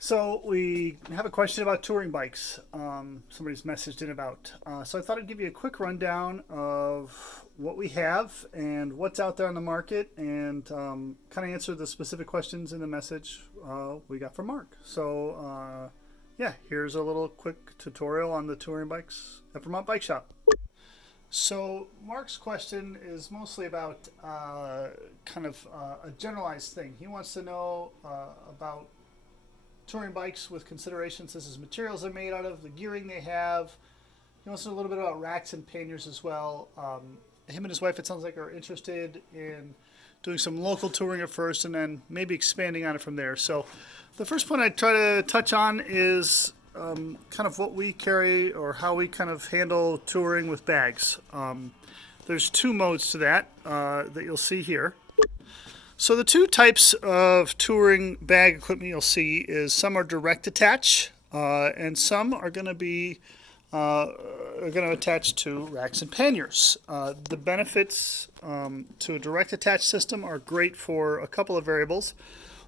So we have a question about touring bikes. Somebody's messaged in about. So I thought I'd give you a quick rundown of what we have and what's out there on the market, and kind of answer the specific questions in the message we got from Mark. So yeah, here's a little quick tutorial on the touring bikes at Vermont Bike Shop. So Mark's question is mostly about a generalized thing. He wants to know about touring bikes with considerations such as materials they're made out of, the gearing they have. He wants to know a little bit about racks and panniers as well. Him and his wife, it sounds like, are interested in doing some local touring at first and then maybe expanding on it from there. So the first point I try to touch on is kind of what we carry or how we kind of handle touring with bags. There's two modes to that that you'll see here. So the two types of touring bag equipment you'll see is some are direct attach, and some are going to be attach to racks and panniers. The benefits to a direct attach system are great for a couple of variables.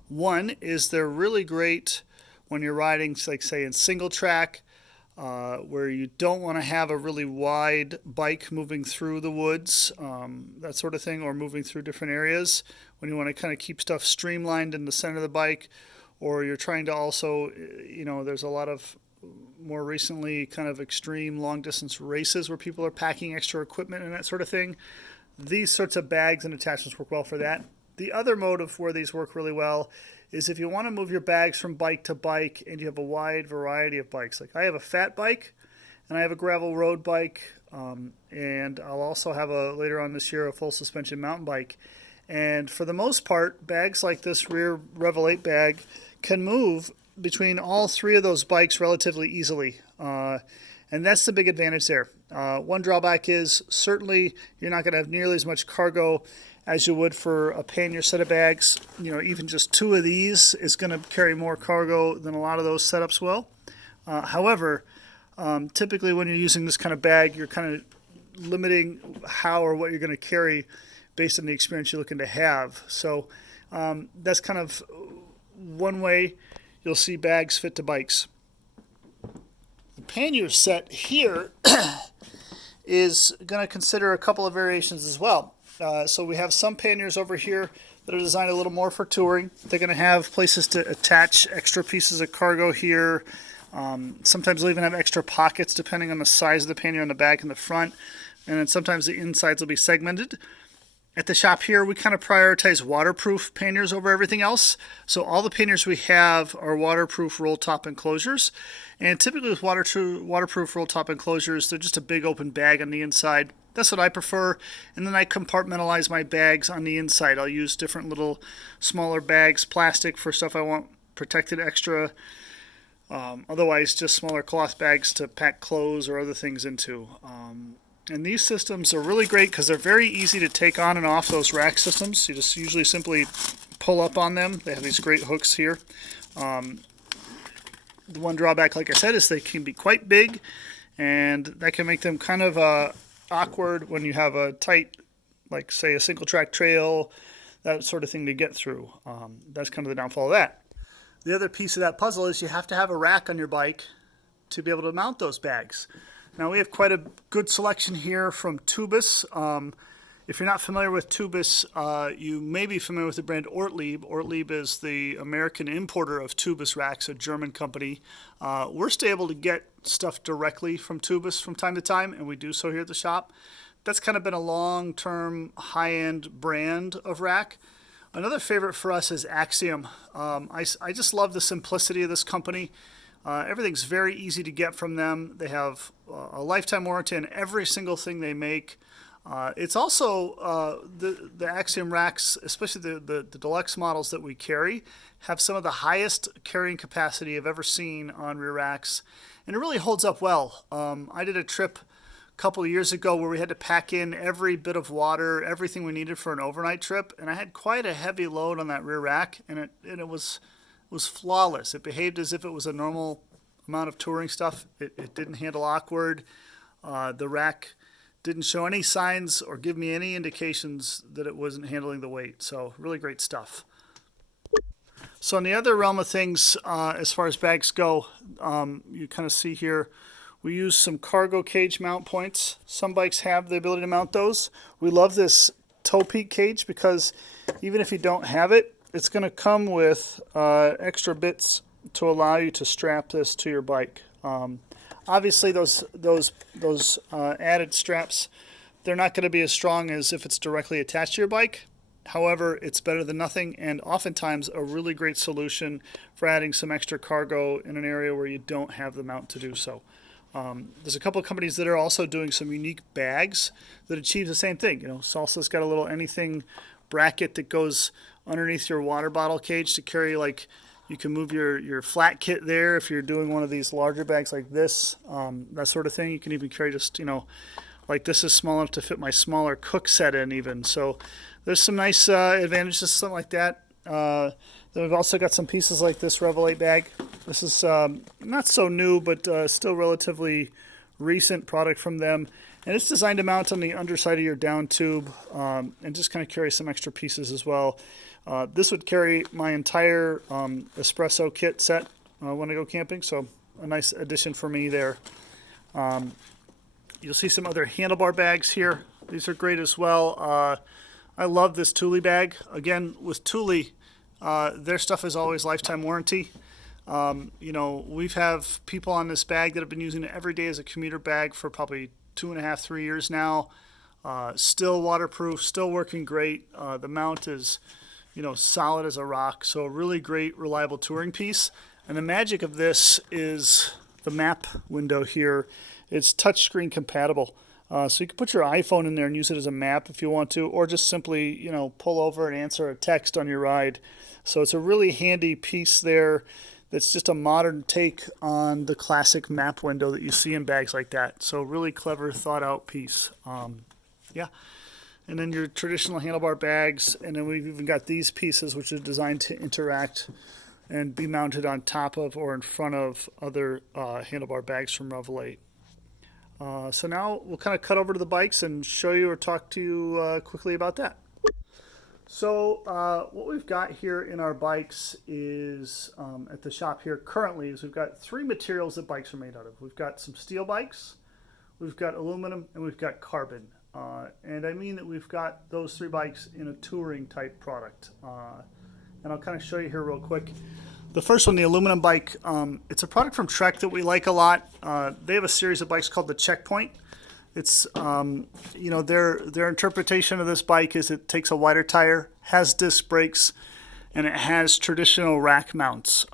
One is they're really great when you're riding, like say in single track, where you don't want to have a really wide bike moving through the woods, that sort of thing, or moving through different areas. When you want to kind of keep stuff streamlined in the center of the bike, or you're trying to also, there's a lot of more recently kind of extreme long distance races where people are packing extra equipment and that sort of thing. These sorts of bags and attachments work well for that. The other mode of where these work really well is if you want to move your bags from bike to bike and you have a wide variety of bikes. Like I have a fat bike and I have a gravel road bike, and I'll also have later on this year a full suspension mountain bike. And for the most part, bags like this rear Revel 8 bag can move between all three of those bikes relatively easily. And that's the big advantage there. One drawback is certainly you're not going to have nearly as much cargo as you would for a pannier set of bags. Even just two of these is going to carry more cargo than a lot of those setups will. However, typically when you're using this kind of bag, you're kind of limiting how or what you're going to carry based on the experience you're looking to have. So that's kind of one way you'll see bags fit to bikes. The pannier set here is going to consider a couple of variations as well. So we have some panniers over here that are designed a little more for touring. They're going to have places to attach extra pieces of cargo here. Sometimes they'll even have extra pockets depending on the size of the pannier on the back and the front. And then sometimes the insides will be segmented. At the shop here, we kind of prioritize waterproof panniers over everything else. So all the panniers we have are waterproof roll top enclosures. And typically with waterproof roll top enclosures, they're just a big open bag on the inside. That's what I prefer. And then I compartmentalize my bags on the inside. I'll use different little smaller bags, plastic for stuff I want protected extra. Otherwise, just smaller cloth bags to pack clothes or other things into. And these systems are really great because they're very easy to take on and off those rack systems. You just usually simply pull up on them. They have these great hooks here. The one drawback, like I said, is they can be quite big, and that can make them kind of awkward when you have a tight, like say a single track trail, that sort of thing to get through. That's kind of the downfall of that. The other piece of that puzzle is you have to have a rack on your bike to be able to mount those bags. Now we have quite a good selection here from Tubus. If you're not familiar with Tubus, you may be familiar with the brand Ortlieb. Ortlieb is the American importer of Tubus racks, a German company. We're still able to get stuff directly from Tubus from time to time, and we do so here at the shop. That's kind of been a long-term, high-end brand of rack. Another favorite for us is Axiom. I just love the simplicity of this company. Everything's very easy to get from them. They have a lifetime warranty on every single thing they make. It's also the Axiom racks, especially the deluxe models that we carry, have some of the highest carrying capacity I've ever seen on rear racks, and it really holds up well. I did a trip a couple of years ago where we had to pack in every bit of water, everything we needed for an overnight trip, and I had quite a heavy load on that rear rack, and it was flawless. It behaved as if it was a normal amount of touring stuff. It didn't handle awkward. The rack didn't show any signs or give me any indications that it wasn't handling the weight. So really great stuff. So in the other realm of things, as far as bags go, you kind of see here, we use some cargo cage mount points. Some bikes have the ability to mount those. We love this toe peak cage because even if you don't have it, it's going to come with extra bits to allow you to strap this to your bike. Obviously, those added straps, they're not going to be as strong as if it's directly attached to your bike. However, it's better than nothing, and oftentimes a really great solution for adding some extra cargo in an area where you don't have the mount to do so. There's a couple of companies that are also doing some unique bags that achieve the same thing. You know, Salsa's got a little anything bracket that goes underneath your water bottle cage to carry, like, you can move your flat kit there if you're doing one of these larger bags like this, that sort of thing. You can even carry just, you know, like this is small enough to fit my smaller cook set in even. So there's some nice advantages to something like that. Then we've also got some pieces like this Revelate bag. This is not so new, but still relatively recent product from them. And it's designed to mount on the underside of your down tube and just kind of carry some extra pieces as well. This would carry my entire espresso kit set when I go camping, so a nice addition for me there. You'll see some other handlebar bags here. These are great as well. I love this Thule bag. Again, with Thule, their stuff is always lifetime warranty. You know, we've have people on this bag that have been using it every day as a commuter bag for probably 2.5, 3 years now. Still waterproof, still working great. The mount is, you know, solid as a rock. So a really great, reliable touring piece. And the magic of this is the map window here. It's touchscreen compatible. So you can put your iPhone in there and use it as a map if you want to, or just simply, you know, pull over and answer a text on your ride. So it's a really handy piece there that's just a modern take on the classic map window that you see in bags like that. So really clever, thought out piece. Yeah. And then your traditional handlebar bags, and then we've even got these pieces which are designed to interact and be mounted on top of or in front of other handlebar bags from Revelate. So now we'll kind of cut over to the bikes and show you or talk to you quickly about that. So what we've got here in our bikes is, at the shop here currently, is we've got 3 materials that bikes are made out of. We've got some steel bikes, we've got aluminum, and we've got carbon. And I mean that we've got those 3 bikes in a touring type product. And I'll kind of show you here real quick. The first one, the aluminum bike, it's a product from Trek that we like a lot. They have a series of bikes called the Checkpoint. It's, you know, their interpretation of this bike is it takes a wider tire, has disc brakes, and it has traditional rack mounts.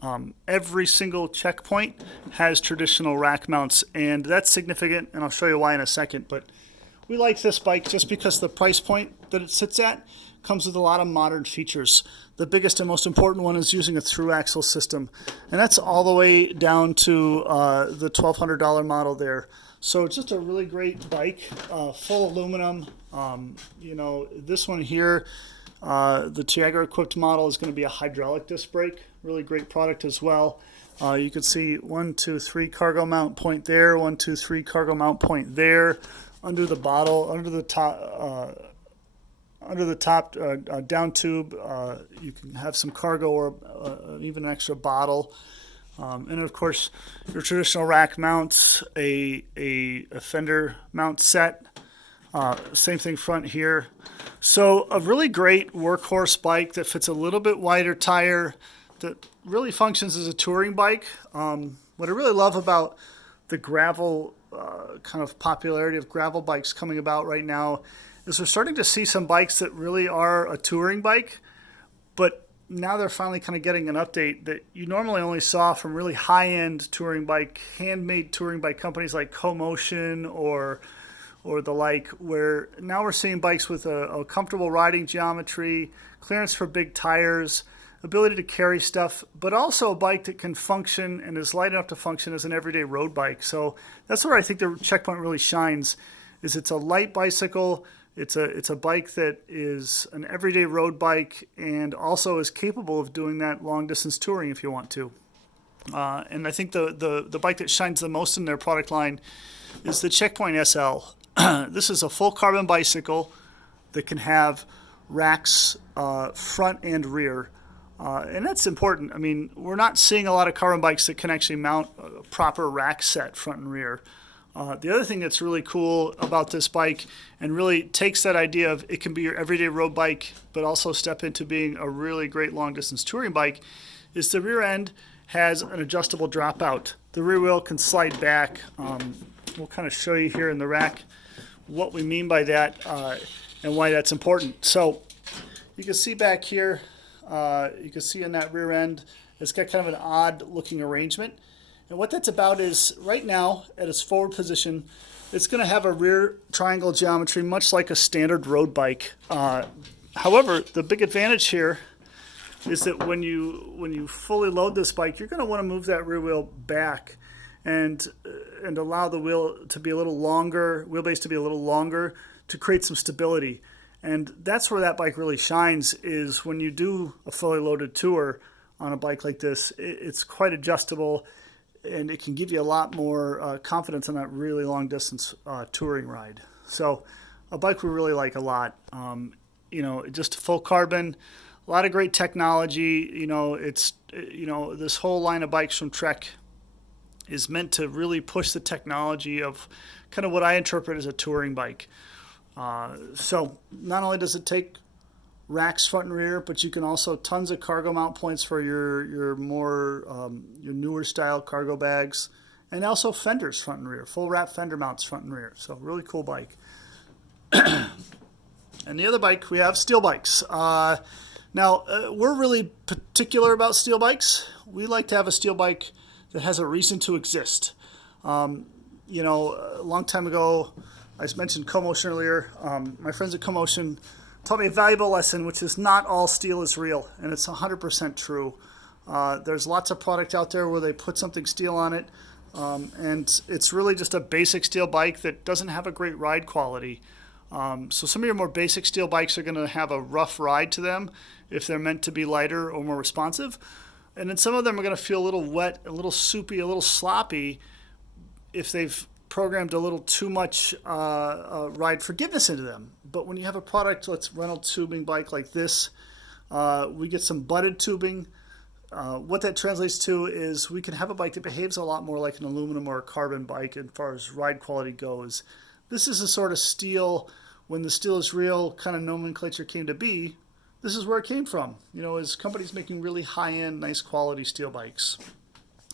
Every single Checkpoint has traditional rack mounts, and that's significant, and I'll show you why in a second. But we like this bike just because the price point that it sits at comes with a lot of modern features. The biggest and most important one is using a through axle system, and that's all the way down to the $1,200 model there. So it's just a really great bike, full aluminum. You know, this one here, the Tiago equipped model is going to be a hydraulic disc brake. Really great product as well. You can see 1, 2, 3 cargo mount point there, 1, 2, 3 cargo mount point there. Under the bottle, under the top down tube, you can have some cargo or even an extra bottle. And of course, your traditional rack mounts, a fender mount set, same thing front here. So a really great workhorse bike that fits a little bit wider tire, that really functions as a touring bike. What I really love about the gravel kind of popularity of gravel bikes coming about right now is we're starting to see some bikes that really are a touring bike, but now they're finally kind of getting an update that you normally only saw from really high-end touring bike, handmade touring bike companies like CoMotion or the like, where now we're seeing bikes with a comfortable riding geometry, clearance for big tires, ability to carry stuff, but also a bike that can function and is light enough to function as an everyday road bike. So that's where I think the Checkpoint really shines, is it's a light bicycle. It's a bike that is an everyday road bike and also is capable of doing that long distance touring if you want to. And I think the bike that shines the most in their product line is the Checkpoint SL. This is a full carbon bicycle that can have racks front and rear. And that's important. I mean, we're not seeing a lot of carbon bikes that can actually mount a proper rack set front and rear. The other thing that's really cool about this bike and really takes that idea of it can be your everyday road bike, but also step into being a really great long distance touring bike, is the rear end has an adjustable dropout. The rear wheel can slide back. We'll kind of show you here in the rack what we mean by that and why that's important. So you can see back here, you can see in that rear end, it's got kind of an odd looking arrangement. And what that's about is right now at its forward position, it's going to have a rear triangle geometry much like a standard road bike. However, the big advantage here is that when you fully load this bike, you're going to want to move that rear wheel back and allow the wheel to be a little longer, wheelbase to be a little longer to create some stability. And that's where that bike really shines, is when you do a fully loaded tour on a bike like this. It's quite adjustable, and it can give you a lot more confidence on that really long distance touring ride. So a bike we really like a lot. Just full carbon, a lot of great technology. It's this whole line of bikes from Trek is meant to really push the technology of kind of what I interpret as a touring bike. So not only does it take racks front and rear, but you can also tons of cargo mount points for your more your newer style cargo bags, and also fenders front and rear, full wrap fender mounts front and rear. So really cool bike. And the other bike we have, steel bikes. Now we're really particular about steel bikes. We like to have a steel bike that has a reason to exist. A long time ago, I mentioned CoMotion earlier. My friends at CoMotion taught me a valuable lesson, which is not all steel is real, and it's 100% true. There's lots of product out there where they put something steel on it, and it's really just a basic steel bike that doesn't have a great ride quality. So some of your more basic steel bikes are going to have a rough ride to them if they're meant to be lighter or more responsive. And then some of them are going to feel a little wet, a little soupy, a little sloppy if they've programmed a little too much ride forgiveness into them. But when you have a product, let's Reynolds tubing bike like this, we get some butted tubing. What that translates to is we can have a bike that behaves a lot more like an aluminum or a carbon bike as far as ride quality goes. This is a sort of steel, when the steel is real kind of nomenclature came to be, this is where it came from. As companies making really high-end, nice quality steel bikes.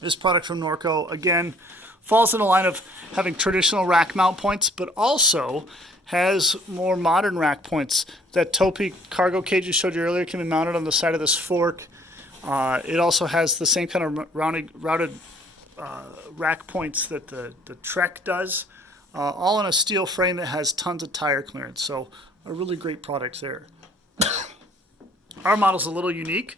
This product from Norco, again, falls in the line of having traditional rack mount points, but also has more modern rack points. That Topi cargo cage you showed you earlier can be mounted on the side of this fork. It also has the same kind of routed rack points that the Trek does, all in a steel frame that has tons of tire clearance. So a really great product there. Our model's a little unique.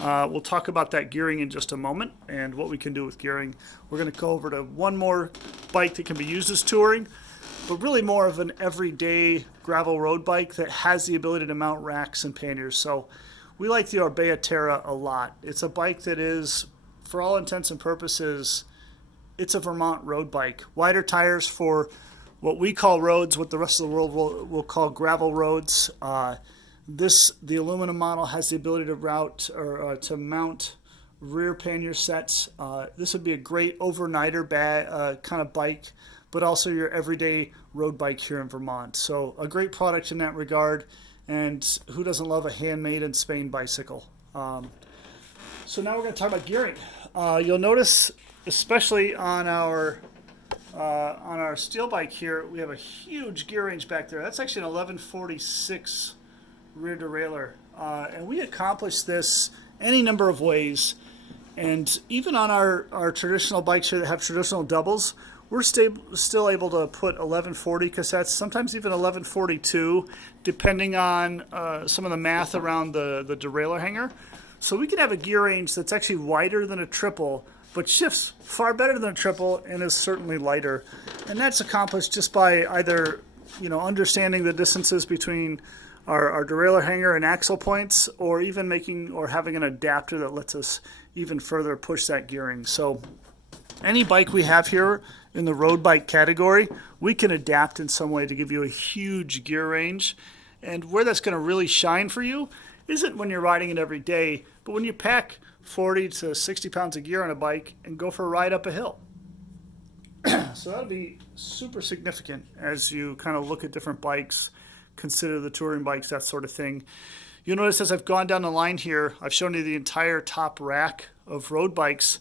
We'll talk about that gearing in just a moment and what we can do with gearing. We're going to go over to one more bike that can be used as touring, but really more of an everyday gravel road bike that has the ability to mount racks and panniers. So we like the Orbea Terra a lot. It's a bike that is, for all intents and purposes, it's a Vermont road bike. Wider tires for what we call roads, what the rest of the world will call gravel roads. The aluminum model has the ability to route or to mount rear pannier sets. This would be a great overnighter kind of bike, but also your everyday road bike here in Vermont. So a great product in that regard, and who doesn't love a handmade in Spain bicycle? So now we're going to talk about gearing. You'll notice, especially on our steel bike here, we have a huge gear range back there. That's actually an 1146 rear derailleur, and we accomplish this any number of ways. And even on our traditional bikes here that have traditional doubles, we're still able to put 1140 cassettes, sometimes even 1142, depending on some of the math around the derailleur hanger. So we can have a gear range that's actually wider than a triple, but shifts far better than a triple and is certainly lighter. And that's accomplished just by either understanding the distances between our derailleur hanger and axle points, or even having an adapter that lets us even further push that gearing. So any bike we have here in the road bike category, we can adapt in some way to give you a huge gear range. And where that's going to really shine for you isn't when you're riding it every day, but when you pack 40 to 60 pounds of gear on a bike and go for a ride up a hill. So that'll be super significant as you kind of look at different bikes, consider the touring bikes, that sort of thing. You'll notice as I've gone down the line here, I've shown you the entire top rack of road bikes,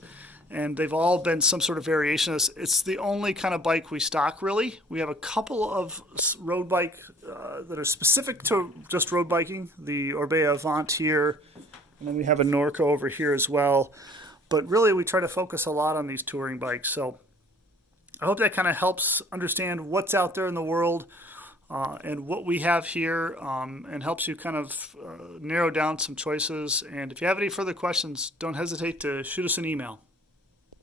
and they've all been some sort of variation. It's the only kind of bike we stock, really. We have a couple of road bike that are specific to just road biking, the Orbea Avant here, and then we have a Norco over here as well. But really, we try to focus a lot on these touring bikes. So I hope that kind of helps understand what's out there in the world and what we have here, and helps you kind of narrow down some choices. And if you have any further questions, don't hesitate to shoot us an email.